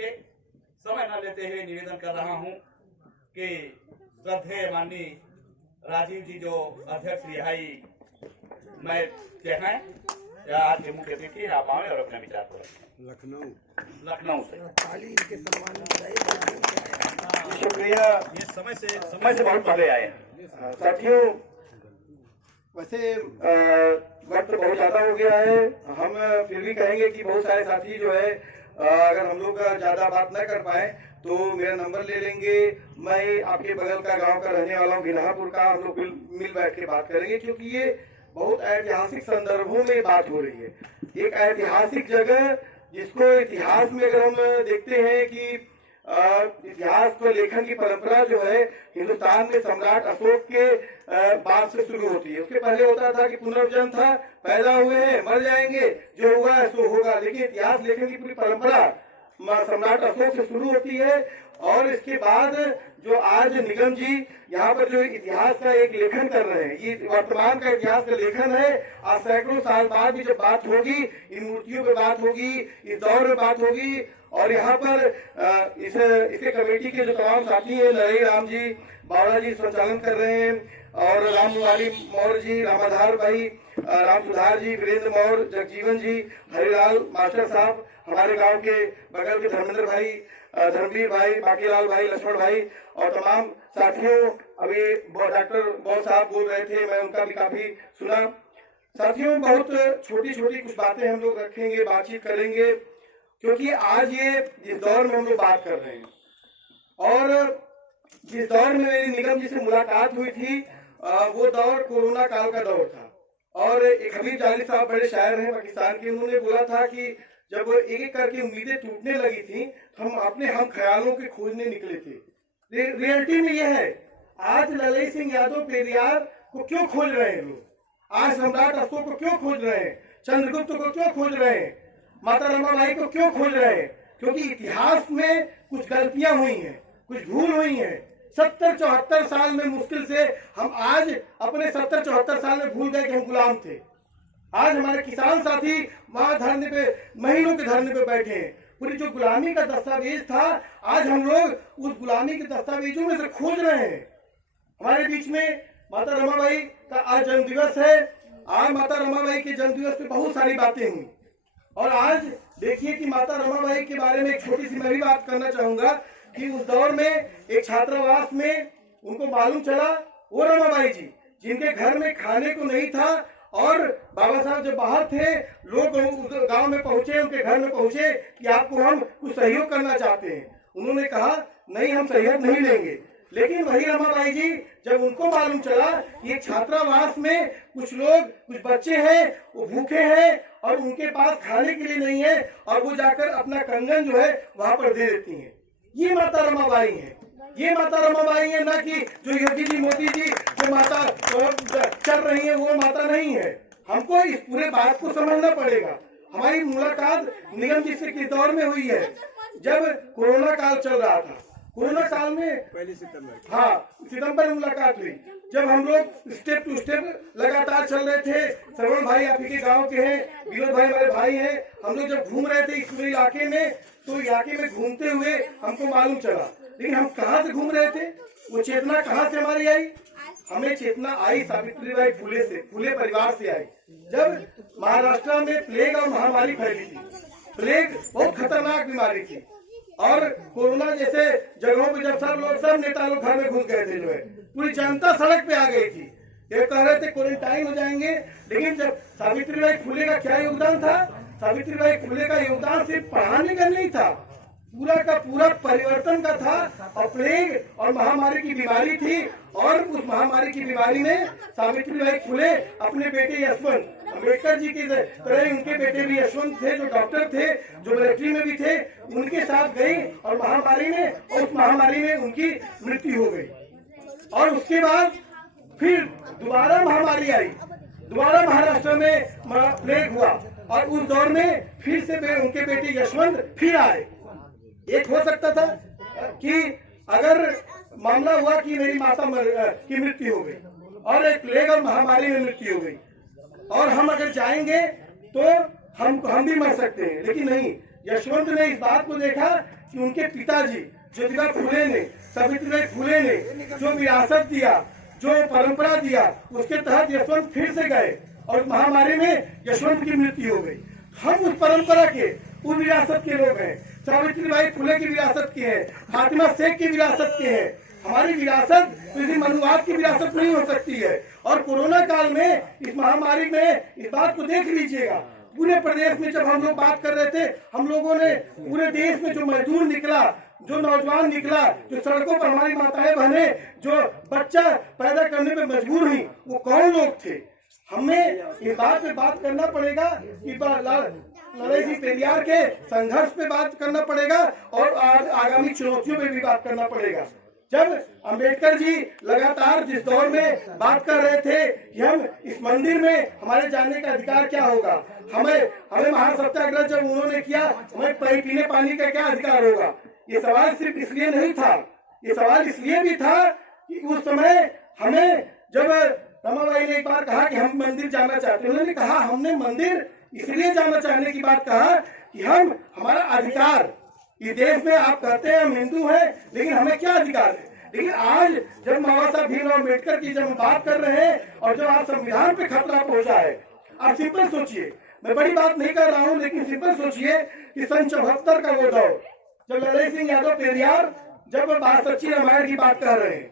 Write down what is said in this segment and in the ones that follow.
लिए समय न लेते हुए निवेदन कर रहा हूं कि श्रद्धेय माननीय राजीव जी जो अध्यक्ष रिहाई मैं के हैं या आज के मुख्य अतिथि आप आए और अपने विचार को लखनऊ से शुक्रिया। ये समय से बहुत पहले आए हैं साथियों। वैसे वक्त बहुत ज्यादा हो गया है, हम फिर भी कहेंगे कि बहुत सारे साथी जो है अगर हम लोग ज्यादा बात न कर पाए तो मेरा नंबर ले लेंगे। मैं आपके बगल का गांव का रहने वाला हूँ गिन्हापुर का, हम लोग मिल बैठ के बात करेंगे क्योंकि ये बहुत ऐतिहासिक संदर्भों में बात हो रही है। एक ऐतिहासिक जगह जिसको इतिहास में अगर हम देखते हैं कि इतिहास को लेखन की परंपरा जो है हिंदुस्तान में सम्राट अशोक के बाद से शुरू होती है। उसके पहले होता था कि पुनर्जन्म था, पैदा हुए हैं मर जाएंगे, जो हुआ है सो होगा। लेकिन इतिहास लेखन की पूरी परंपरा सम्राट अशोक से शुरू होती है। और इसके बाद जो आज निगम जी यहाँ पर जो इतिहास का एक लेखन कर रहे हैं, ये वर्तमान का इतिहास का लेखन है। आज सैकड़ों साल बाद भी जब बात होगी, इन मूर्तियों पे बात होगी, इस दौर में बात होगी। और यहाँ पर इसके कमेटी के जो तमाम साथी हैं, नरही राम जी बावड़ा जी संचालन कर रहे हैं, और राम मुरारी मौर्य जी, रामाधार भाई, राम सुधार जी, वीरेंद्र मौर्य, जगजीवन जी, हरिलाल मास्टर साहब, हमारे गांव के बगल के धर्मेंद्र भाई, धर्मवीर भाई, बाकीलाल भाई, लक्ष्मण भाई और तमाम साथियों। अभी डॉक्टर बॉस साहब बोल रहे थे, मैं उनका भी काफी सुना। साथियों बहुत छोटी छोटी कुछ बातें हम लोग रखेंगे, बातचीत करेंगे, क्योंकि आज ये जिस दौर में हम लोग बात कर रहे हैं और जिस दौर में मेरी निगम जी से मुलाकात हुई थी वो दौर कोरोना काल का दौर था। और एक हबीब जाली साहब बड़े शायर हैं पाकिस्तान के, उन्होंने बोला था कि जब एक एक करके उम्मीदें टूटने लगी थी, हम ख्यालों के खोजने निकले थे। रियलिटी में यह है, आज ललई सिंह यादव पेरियार को क्यों खोज रहे हैं लोग, आज सम्राट अशोक को क्यों खोज रहे हैं, चंद्रगुप्त को क्यों खोज रहे हैं, माता रमाबाई को क्यों खोज रहे हैं? क्योंकि इतिहास में कुछ गलतियां हुई हैं, कुछ भूल हुई हैं। 70-74 साल में मुश्किल से हम आज अपने 70-74 साल में भूल गए कि हम गुलाम थे। आज हमारे किसान साथी वहां धरने पे, महीनों के धरने पे बैठे हैं। पूरी जो गुलामी का दस्तावेज था, आज हम लोग उस गुलामी के दस्तावेजों में से खोज रहे हैं। हमारे बीच में माता रमाबाई का आज जन्म दिवस है। आज माता रमाबाई के जन्म दिवस पे बहुत सारी बातें हुई और आज देखिए कि माता रमाबाई के बारे में एक छोटी सी मैं भी बात करना चाहूंगा कि उस दौर में एक छात्रावास में उनको मालूम चला, वो रमाबाई जी जिनके घर में खाने को नहीं था और बाबा साहब जब बाहर थे, लोग गांव में पहुंचे, उनके घर में पहुंचे कि आपको हम कुछ सहयोग करना चाहते हैं। उन्होंने कहा नहीं, हम सहयोग नहीं लेंगे। लेकिन वही रमाबाई जी जब उनको मालूम चला कि एक छात्रावास में कुछ लोग, कुछ बच्चे हैं, वो भूखे हैं और उनके पास खाने के लिए नहीं है, और वो जाकर अपना कंगन जो है वहां पर दे देती हैं। ये माता रमाबाई है, ये माता रमाबाई है, ना कि जो योगी जी, मोदी जी जो माता चल रही है वो माता नहीं है। हमको इस पूरे बात को समझना पड़ेगा। हमारी मुलाकात निगम जी से किस दौर में हुई है, जब कोरोना काल चल रहा था। कोरोना काल में पहले सितंबर में मुलाकात हुई, जब हम लोग स्टेप टू स्टेप लगातार चल रहे थे। श्रवण भाई आप ही के गाँव के हैं, विनोद भाई हमारे भाई हैं। हम लोग जब घूम रहे थे इस पूरे इलाके में, तो इलाके में घूमते हुए हमको मालूम चला, लेकिन हम कहाँ से घूम रहे थे, वो चेतना कहाँ से हमारी आई? हमें चेतना आई सावित्रीबाई फुले से, फुले परिवार से आई। जब महाराष्ट्र में प्लेग और महामारी फैली थी, प्लेग बहुत खतरनाक बीमारी थी, और कोरोना जैसे जगहों पे जब सब नेता लोग घर में घुस गए थे, जो है पूरी जनता सड़क पे आ गई थी। ये कह रहे थे क्वारंटाइन हो जाएंगे। लेकिन जब सावित्रीबाई फुले का क्या योगदान था? सावित्रीबाई फुले का योगदान सिर्फ पढ़ाने का नहीं था, पूरा का पूरा परिवर्तन का था। और प्लेग और महामारी की बीमारी थी, और उस महामारी की बीमारी में सावित्रीबाई फुले अपने बेटे यशवंत, अम्बेडकर जी की तरह उनके बेटे भी यशवंत थे, जो डॉक्टर थे, जो मिलिट्री में भी थे, उनके साथ गई और उस महामारी में उनकी मृत्यु हो गई। और उसके बाद फिर दोबारा महामारी आई, दोबारा महाराष्ट्र में प्लेग हुआ, और उस दौर में फिर से उनके बेटे यशवंत फिर आए। एक हो सकता था कि अगर मामला हुआ कि मेरी माता की मृत्यु हो गई और एक प्लेग और महामारी में मृत्यु हो गई, और हम अगर जाएंगे तो हम भी मर सकते हैं। लेकिन नहीं, यशवंत ने इस बात को देखा कि उनके पिताजी ज्योतिबा फुले ने, सावित्रीबाई फुले ने जो विरासत दिया, जो परंपरा दिया, उसके तहत यशवंत फिर से गए और महामारी में यशवंत की मृत्यु हो गई। हम उस परंपरा के, उस विरासत के लोग हैं। सावित्रीबाई फुले की विरासत के हैं, फातिमा शेख की विरासत के हैं। हमारी विरासत किसी मनुवाद की विरासत नहीं हो सकती है। और कोरोना काल में, इस महामारी में इस बात को देख लीजिएगा, पूरे प्रदेश में जब हम लोग बात कर रहे थे, हम लोगों ने पूरे देश में जो मजदूर निकला, जो नौजवान निकला, जो सड़कों पर हमारी माताएं बहनें जो बच्चा पैदा करने पे मजबूर हुई, वो कौन लोग थे? हमें इस बात पे बात करना पड़ेगा कि लड़ाई सिंह पेरियार के संघर्ष पे बात करना पड़ेगा और आगामी चुनौतियों पे भी बात करना पड़ेगा। जब अंबेडकर जी लगातार जिस दौर में बात कर रहे थे कि हम इस मंदिर में हमारे जाने का अधिकार क्या होगा, हमें महासत्याग्रह जब उन्होंने किया, हमें पीने पानी का क्या अधिकार होगा, ये सवाल सिर्फ इसलिए नहीं था, ये सवाल इसलिए भी था कि उस समय हमें जब रमाबाई ने एक बार कहा कि हम मंदिर जाना चाहते हैं, उन्होंने कहा हमने मंदिर इसलिए जाना चाहने की बात कहा कि हम हमारा अधिकार इस देश में, आप कहते हैं हम हिंदू हैं, लेकिन हमें क्या अधिकार है? लेकिन आज जब बाबा साहब भीमराव अम्बेडकर की जब हम बात कर रहे हैं और जब आप संविधान पे खतरा पहुंचा है, आप सिंपल सोचिए, मैं बड़ी बात नहीं कर रहा हूं, लेकिन सिंपल सोचिए कि सन 74 का वो दौर, जब लड़ाई सिंह यादव पेरियार जब सच्ची रामायण की बात कर रहे हैं,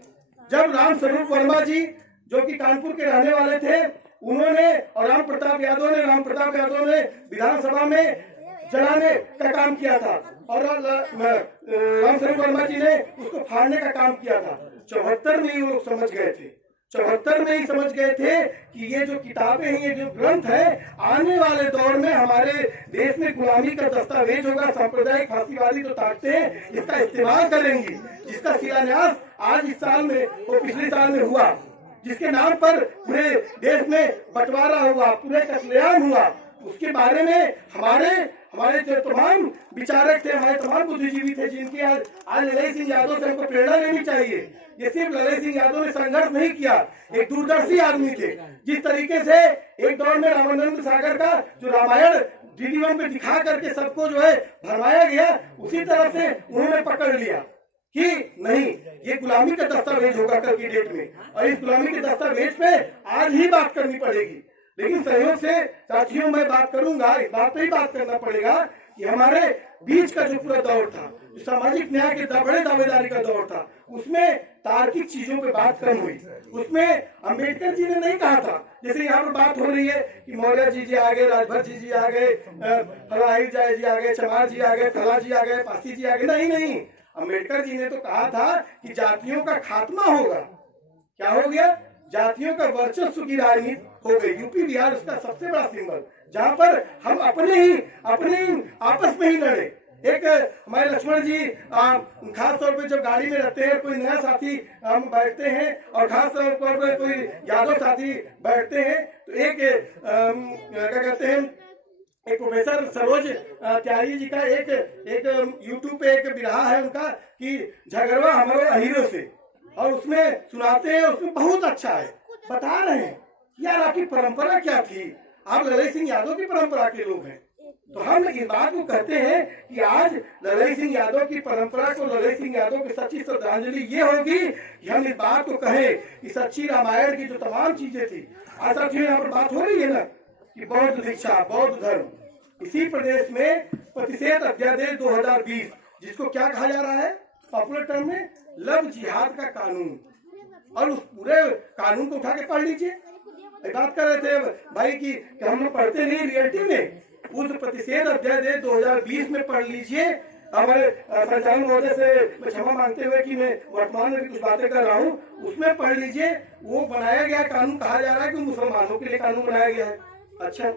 जब राम स्वरूप वर्मा जी जो कि कानपुर के रहने वाले थे, उन्होंने और राम प्रताप यादव ने विधानसभा में जलाने का काम किया था और रामस्वरूप वर्मा जी ने उसको फाड़ने का काम किया था। 74 में ही वो लोग समझ गए थे, 74 में ही समझ गए थे कि ये जो किताबें हैं, ये जो ग्रंथ है, आने वाले दौर में हमारे देश में गुलामी का दस्तावेज होगा। सांप्रदायिक फांसीवादी जो ताकते हैं इसका इस्तेमाल करेंगी, जिसका शिलान्यास आज इस साल में और पिछले साल में हुआ, जिसके नाम पर पूरे देश में बंटवारा हुआ, पूरे कत्लेआम हुआ, उसके बारे में हमारे जो तमाम विचारक थे, हमारे तमाम बुद्धिजीवी थे, जिनकी आज लड़ाई सिंह यादव से हमको प्रेरणा लेनी चाहिए। ये सिर्फ लड़ाई सिंह यादव ने संघर्ष नहीं किया, एक दूरदर्शी आदमी थे। जिस तरीके से एक दौर में रामानंद सागर का जो रामायण DD1 पे दिखा करके सबको जो है भरमाया गया, उसी तरह से उन्होंने पकड़ लिया कि नहीं, ये गुलामी का दस्तावेज होगा कल की डेट में, और इस गुलामी के दस्तावेज पे आज ही बात करनी पड़ेगी। लेकिन सहयोग से साथियों मैं बात करूंगा, इस बात पे ही बात करना पड़ेगा कि हमारे बीच का जो पूरा दौर था, जो सामाजिक न्याय के बड़े दावेदारी का दौर था, उसमें तार्किक चीजों पे बात कम हुई। उसमें अंबेडकर जी ने नहीं कहा था, जैसे यहाँ पर बात हो रही है कि मौर्य जी आ गए, राजभर जी आ गए, फलाहिर जी आ गए, चमार जी आ गए, फला जी आ गए, पासी जी आ गए। नहीं, अंबेडकर जी ने तो कहा था कि जातियों का खात्मा होगा। क्या हो गया? जातियों का वर्चस्व की राजनीति हो गई। यूपी बिहार उसका सबसे बड़ा सिंबल, जहाँ पर हम अपने ही आपस में ही लड़े। एक हमारे लक्ष्मण जी खास तौर पे जब गाड़ी में रहते हैं, कोई नया साथी हम बैठते हैं और खास तौर पर कोई यादव साथी बैठते हैं, तो एक क्या कहते हैं, एक प्रोफेसर सरोज त्यागी जी का एक यूट्यूब पे एक बिरहा है उनका कि झगड़वा हमारे अहीरों से, और उसमें सुनाते हैं, उसमें बहुत अच्छा है, बता रहे हैं यार आपकी परंपरा क्या थी, आप लड़ाई सिंह यादव की परंपरा के लोग हैं। तो हम इस बात को कहते हैं कि आज लड़ाई सिंह यादव की परंपरा को, लड़ाई सिंह यादव की सच्ची श्रद्धांजलि ये होगी कि हम इस बात को कहें कि सच्ची रामायण की जो तमाम चीजें थी, आज साथियों यहाँ पर बात हो रही है ना कि बौद्ध दीक्षा, बौद्ध धर्म, इसी प्रदेश में प्रतिषेध अध्यादेश 2020, जिसको क्या कहा जा रहा है पॉपुलर टर्म में, लव जिहाद का कानून, और उस पूरे कानून को उठा के पढ़ लीजिए। बात कर रहे थे भाई की हम लोग पढ़ते नहीं रियलिटी में, उस प्रतिषेध अध्यादेश 2020 में पढ़ लीजिए। हमारे संचालन महोदय से क्षमा मांगते हुए कि मैं वर्तमान में भी कुछ बातें कर रहा हूँ, उसमें पढ़ लीजिए। वो बनाया गया कानून, कहा जा रहा है कि मुसलमानों के लिए कानून बनाया गया है। अच्छा,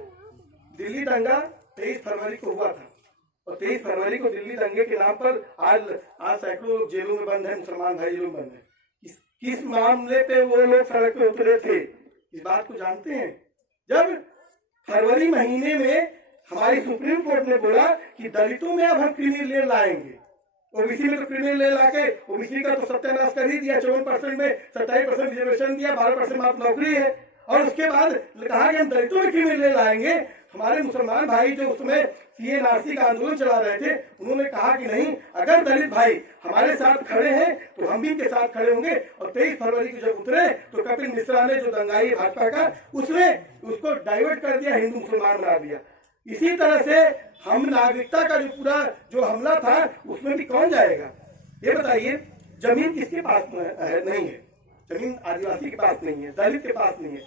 दिल्ली दंगा 23 फरवरी को हुआ था, और 23 फरवरी को दिल्ली दंगे के नाम पर आज सैकड़ों लोग जेलों में बंद है, मुसलमान भाई जेलों में बंद है। किस मामले पे वो लोग सड़क पे उतरे थे, इस बात को जानते हैं? जब फरवरी महीने में हमारी सुप्रीम कोर्ट ने बोला कि दलितों में अब हम क्रिमिनल लॉ लाएंगे, ओबीसी में तो क्रिमिनल लॉ लाके ओबीसी का तो सत्यानाश कर ही दिया, 54% में 27% रिजर्वेशन दिया, 12% मात्र नौकरी है, और उसके बाद कहा कि हम दलितों में क्रिमिनल लॉ लाएंगे, हमारे मुसलमान भाई जो उसमें CNRC का आंदोलन चला रहे थे, उन्होंने कहा कि नहीं, अगर दलित भाई हमारे साथ खड़े हैं तो हम भी इनके साथ खड़े होंगे। और 23 फरवरी को जब उतरे तो कपिल मिश्रा ने, जो दंगाई भाजपा का, उसने उसको डाइवर्ट कर दिया, हिंदू मुसलमान बना दिया। इसी तरह से हम नागरिकता का जो पूरा जो हमला था उसमें भी कौन जाएगा? ये बताइए, जमीन किसके पास नहीं है? जमीन आदिवासी के पास नहीं है, दलित के पास नहीं है।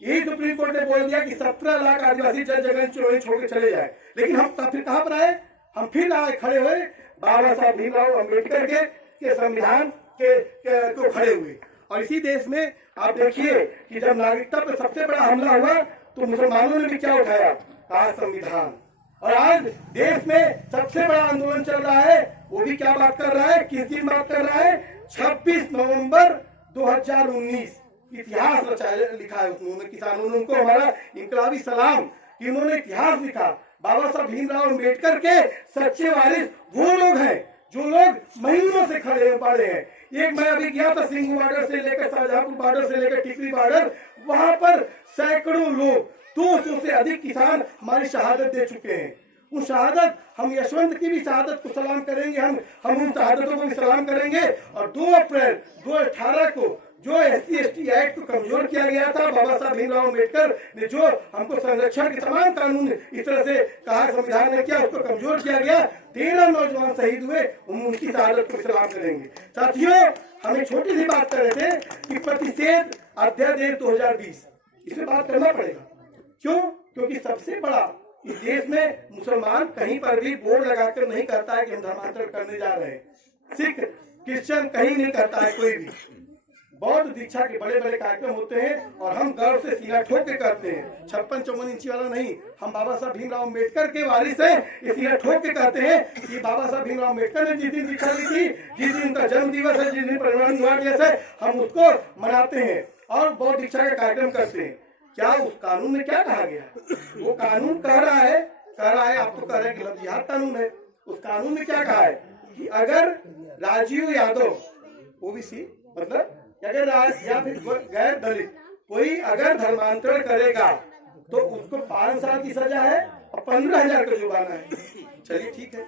यही सुप्रीम कोर्ट ने बोल दिया कि 17 लाख आदिवासी जगह छोड़ के चले जाए। लेकिन हम फिर कहां पर आए? हम फिर आए, खड़े हुए बाबा साहब भीमराव अम्बेडकर के संविधान को खड़े हुए। और इसी देश में आप देखिए कि जब नागरिकता पर सबसे बड़ा हमला हुआ तो मुसलमानों ने भी क्या उठाया? आज संविधान। और आज देश में सबसे बड़ा आंदोलन चल रहा है, वो भी क्या बात कर रहा है? किस दिन बात कर रहा है? 26 नवंबर 2019। इतिहास लिखा है उन्होंने, किसानों ने उनको हमारा इनकलाबी सलाम कि उन्होंने इतिहास लिखा। बाबा साहब भीमराव अम्बेडकर के सच्चे वारिस वो लोग हैं जो लोग महीनों से खड़े पड़े हैं। एक मैं अभी गया था सिंघू बॉर्डर से लेकर शाहजहांपुर बॉर्डर से लेकर टिकरी बॉर्डर, वहां पर सैकड़ों लोग, 200 से अधिक किसान हमारी शहादत दे चुके हैं। उन शहादत, हम यशवंत की भी शहादत को सलाम करेंगे, हम उन शहादतों को भी सलाम करेंगे। और 2 अप्रैल 2018 को जो SC/ST एक्ट को कमजोर किया गया था, बाबा साहब भीमराव अम्बेडकर ने जो हमको संरक्षण के तमाम कानून इस तरह से कहा संविधान ने किया, उसको कमजोर किया गया। 13 नौजवान शहीद हुए, हम उनकी शहादत को सलाम करेंगे। साथियों, हम एक छोटी सी बात कर रहे थे कि प्रतिषेध अध्यादेश 2020, इसमें बात करना पड़ेगा। क्यों? क्योंकि सबसे बड़ा इस देश में मुसलमान कहीं पर भी बोर्ड लगाकर नहीं करता है कि हम धर्मांतरण करने जा रहे हैं। सिख, क्रिश्चियन कहीं नहीं करता है कोई भी। बौद्ध दीक्षा के बड़े बड़े कार्यक्रम होते हैं और हम गर्व से सीना ठोक के करते हैं। 56-54 इंची वाला नहीं, हम बाबा साहब भीमराव अम्बेडकर के वारिस हैं, ये सीना ठोक के कहते हैं कि बाबा साहब भीमराव अम्बेडकर ने जिस दिन दीक्षा दी थी, जिस दिन उनका जन्म दिवस है, जिस दिन परिनिर्वाण दिवस है, हम उसको मनाते हैं और बौद्ध दीक्षा का कार्यक्रम करते हैं। क्या उस कानून में क्या कहा गया? वो कानून कह रहा है, आप तो कह रहे हैं कि लव जिहाद कानून है। उस कानून में क्या कहा है कि अगर राजीव यादव OBC मतलब अगर या फिर गैर दलित कोई अगर धर्मांतरण करेगा तो उसको 5 साल की सजा है और 15,000 का जुर्माना है। चलिए ठीक है,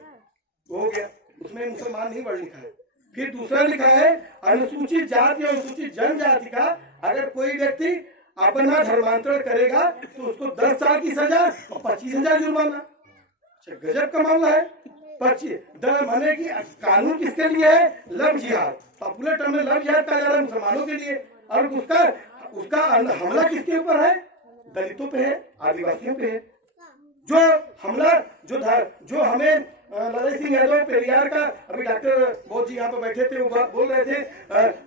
हो गया, उसमें मुसलमान नहीं बढ़ लिखा है। फिर दूसरा लिखा है अनुसूचित जाति और अनुसूचित जनजाति का अगर कोई व्यक्ति अपना धर्मांतरण करेगा तो उसको 10 साल की सजा और 25,000 जुर्माना। अच्छा, गजब का मामला है। 25 माने की कानून किसके लिए है? लव जिहाद, पॉपुलर टर्म में लव जिहाद कहा जा रहा है मुसलमानों के लिए। और उसका हमला किसके ऊपर है? दलितों पे है, आदिवासियों पे है। जो हमला जो हमें ललित सिंह यादव पेरियार का, अभी डॉक्टर बोध जी यहाँ पे बैठे थे, वो बोल रहे थे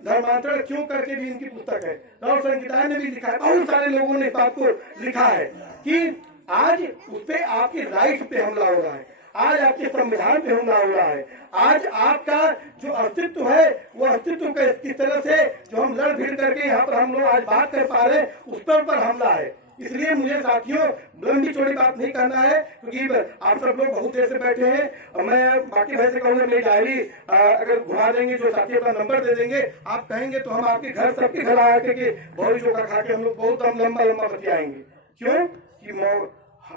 धर्मांतरण क्यों करके भी इनकी पुस्तक है। राहुल संगीता ने भी लिखा है, बहुत सारे लोगों ने इस बात को लिखा है कि आज उस पे आपके राइट पे हमला हो रहा है, आज आपके संविधान पे हमला हो रहा है, आज आपका जो अस्तित्व है वो अस्तित्व का किस तरह से जो हम लड़ भिड़ करके यहाँ पर हम लोग आज बात कर पा रहे हैं उस पर हमला है। इसलिए मुझे साथियों लंबी चौड़ी बात नहीं करना है क्योंकि आप सब लोग बहुत देर से बैठे हैं और मैं बाकी भाई से कहूँगा मेरी डायरी अगर घुमा देंगे, जो साथी अपना नंबर दे देंगे, आप कहेंगे तो हम आपके घर सबके घर आके के बहुत चोखा खा के हम लोग बहुत हम लंबा बतियाएंगे। क्यों कि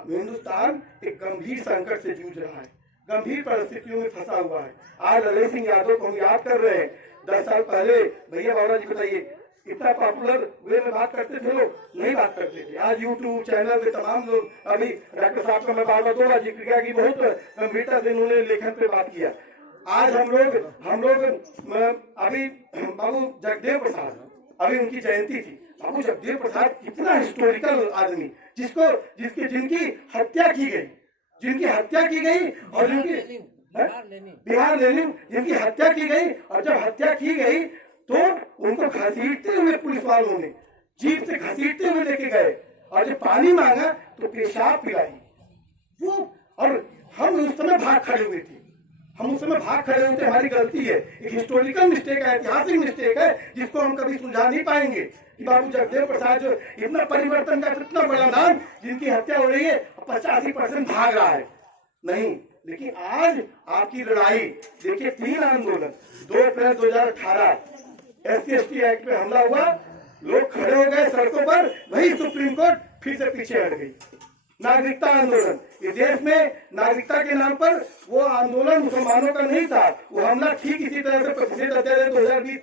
हिंदुस्तान एक गंभीर संकट से जूझ रहा है, गंभीर परिस्थितियों में फंसा हुआ है। आज ललित सिंह यादव को हम याद कर रहे हैं। 10 साल पहले भैया बाबा जी बताइए इतना पॉपुलर वे में बात करते थे लोग? नहीं बात करते थे। आज यूट्यूब चैनल पे तमाम लोग, अभी डॉक्टर साहब का मैं बार-बार 2 बार जिक्र किया कि बहुत गंभीरता से इन्होंने लेखन पे बात किया। आज हम लोग अभी बाबू जगदेव प्रसाद, अभी उनकी जयंती थी। बाबू जगदेव प्रसाद कितना हिस्टोरिकल आदमी, जिनकी हत्या की गई और जिनकी बिहार लेनिन जिनकी हत्या की गई, और जब हत्या की गई तो उनको घसीटते हुए पुलिस वालों ने जीप से घसीटते हुए लेके गए और जब पानी मांगा तो पेशाब पिलाई वो। और हम उस समय भाग खड़े हुए थे, हमारी गलती है, एक हिस्टोरिकल मिस्टेक है, ऐतिहासिक मिस्टेक है जिसको हम कभी सुलझा नहीं पाएंगे कि बाबू जगदेव प्रसाद जो इतना परिवर्तन का इतना बड़ा नाम, जिनकी हत्या हो रही है, 85% भाग रहा है नहीं। लेकिन आज आपकी लड़ाई देखिए, 3 आंदोलन, 2 अप्रैल 2018 SC/ST एक्ट पे हमला हुआ, लोग खड़े हो गए सड़कों पर, वही सुप्रीम कोर्ट फिर से पीछे हट गई। नागरिकता आंदोलन। इस देश में नागरिकता के नाम पर वो आंदोलन मुसलमानों का नहीं था, वो हमला ठीक इसी तरह से 25 अध्यादेश 2020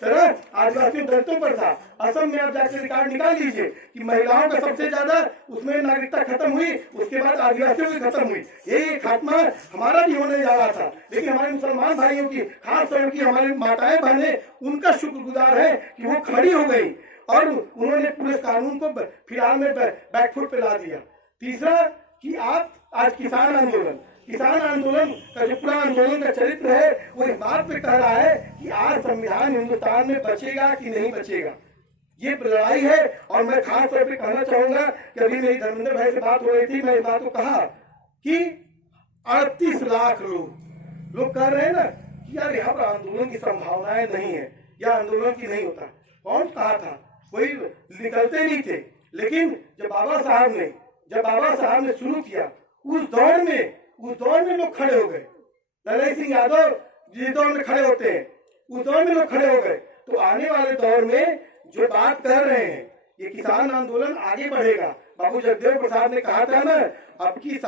तरह आदिवासी दलितों पर था। असम में आप जाकर रिकॉर्ड निकाल लीजिए कि महिलाओं का सबसे ज्यादा उसमें नागरिकता खत्म हुई, उसके बाद आदिवासियों की खत्म हुई। यही खात्मा हमारा भी होने जा रहा था, लेकिन हमारे मुसलमान भाइयों की, खास तौर की हमारी माताएं बहनें, उनका शुक्रगुजार है कि वो खड़ी हो गई और उन्होंने पूरे कानून को फिलहाल में बैकफुट पे ला दिया। तीसरा कि आप आज किसान आंदोलन का जो पूरा आंदोलन का चरित्र है वो इस बात पे कह रहा है कि आज संविधान हिंदुस्तान में बचेगा कि नहीं बचेगा, ये लड़ाई है। और मैं खास तौर पे कहना चाहूंगा कि अभी मेरी धर्मेंद्र भाई से बात हो रही थी, मैं इस बात को कहा कि 38 लाख लोग कह रहे हैं ना कि यार यहाँ पर आंदोलन की संभावनाएं नहीं है या आंदोलन की नहीं होता। कौन कहा था? कोई निकलते नहीं थे, लेकिन जब बाबा साहब ने शुरू किया उस दौर में लोग खड़े हो गए। ललन सिंह यादव जिस दौर में खड़े होते हैं उस दौर में लोग खड़े हो गए। तो आने वाले दौर में जो बात कर रहे हैं ये किसान आंदोलन आगे बढ़ेगा। बाबू जगदेव प्रसाद ने कहा था ना, अब की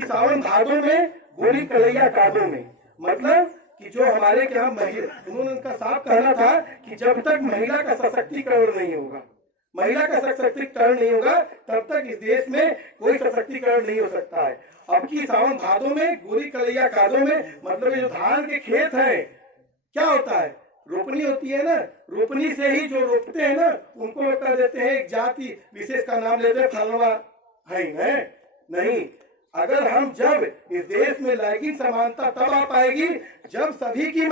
सावन भादों में गोरी कलैया कादों में, मतलब कि जो हमारे यहाँ महिला, उन्होंने उनका साफ कहना था कि जब तक महिला का सशक्तिकरण नहीं होगा तब तक इस देश में कोई सशक्तिकरण नहीं हो सकता है। अब की सावन भादों में गोरी कलैया कादों में, मतलब ये जो धान के खेत है क्या होता है, रोपनी होती है ना, रोपनी से ही जो रोपते हैं ना उनको लोग कह देते हैं एक जाति विशेष का नाम लेते हैं फलवा है नहीं। अगर हम जब इस देश में लैंगिक समानता तब आ पाएगी जब सभी की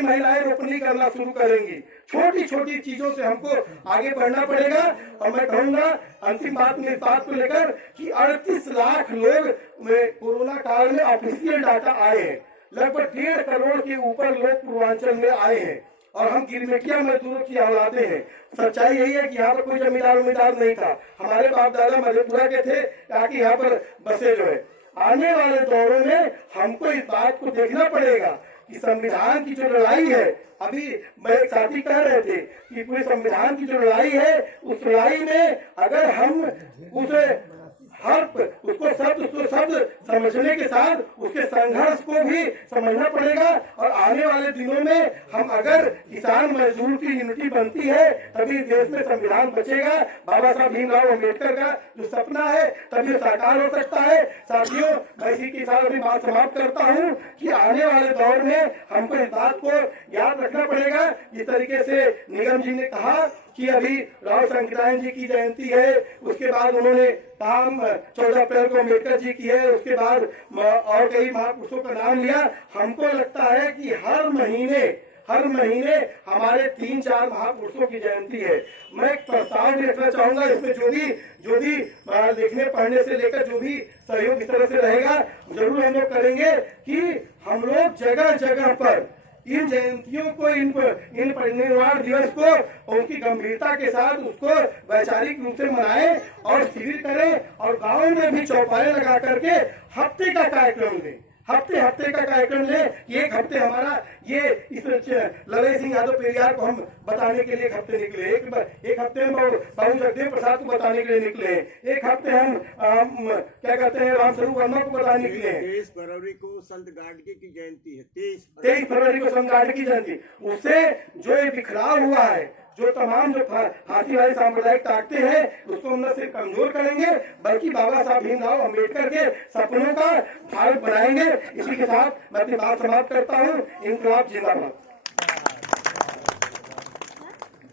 महिलाएं रोपनी करना शुरू करेंगी। छोटी छोटी चीजों से हमको आगे बढ़ना पड़ेगा। और मैं कहूंगा अंतिम बात में इस बात को लेकर कि 38 लाख लोग कोरोना काल में ऑफिशियल डाटा आए हैं, लगभग 1.5 करोड़ के ऊपर लोग पूर्वांचल में आए हैं और हम गिरमिटिया मजदूरों की औलादे हैं। सच्चाई यही है कि यहाँ पर कोई जमींदार नहीं था, हमारे बाप दादा मधेपुरा के थे, ताकि यहाँ पर बसे जो है। आने वाले दौरों में हमको इस बात को देखना पड़ेगा कि संविधान की जो लड़ाई है, अभी मेरे साथी कह रहे थे कि पूरे संविधान की जो लड़ाई है उस लड़ाई में अगर हम उसको शब्द समझने के साथ उसके संघर्ष को भी समझना पड़ेगा। और आने वाले दिनों में हम अगर किसान मजदूर की यूनिटी बनती है तभी देश में संविधान बचेगा। बाबा साहब भीमराव अम्बेडकर का जो सपना है तभी साकार हो सकता है। साथियों, मैं इसी के साथ अभी बात समाप्त करता हूँ कि आने वाले दौर में हमको इस बात को याद रखना पड़ेगा। जिस तरीके से निगम जी ने कहा कि अभी राव शंकरायण जी की जयंती है, उसके बाद उन्होंने 14 अप्रैल को अम्बेडकर जी की है, उसके बाद और कई महापुरुषों का नाम लिया। हमको लगता है कि हर महीने हमारे 3-4 महापुरुषों की जयंती है। मैं एक प्रस्ताव भी रखना चाहूंगा, इसमें जो भी लिखने पढ़ने से लेकर जो भी सहयोग इस तरह से रहेगा जरूर हम लोग करेंगे कि हम लोग जगह जगह पर इन जयंतियों को, इन परिनिर्वाण दिवस को उनकी गंभीरता के साथ उसको वैचारिक रूप से मनाएं और शिविर करें और गाँव में भी चौपाले लगा करके हफ्ते का कार्यक्रम दें। हफ्ते का कार्यक्रम ले। एक हफ्ते हमारा ये इस ललन सिंह यादव पेरियार को हम बताने के लिए एक हफ्ते निकले, एक हफ्ते हम बाबू जगदेव प्रसाद को बताने के लिए निकले, एक हफ्ते हम क्या कहते हैं रामस्वरूप वर्मा को बताने के लिए। 23 फरवरी को संत गाडगे की जयंती है। 23 फरवरी को संत गाडगे की जयंती। उससे जो ये बिखराव हुआ है, जो तमाम जो फांसी वाले सांप्रदायिक ताकतें हैं उसको हम न सिर्फ कमजोर करेंगे बल्कि बाबा साहब भीमराव अम्बेडकर के सपनों का भारत बनाएंगे। इसी के साथ मैं अपनी बात समाप्त करता हूँ। इंकलाब जिंदाबाद।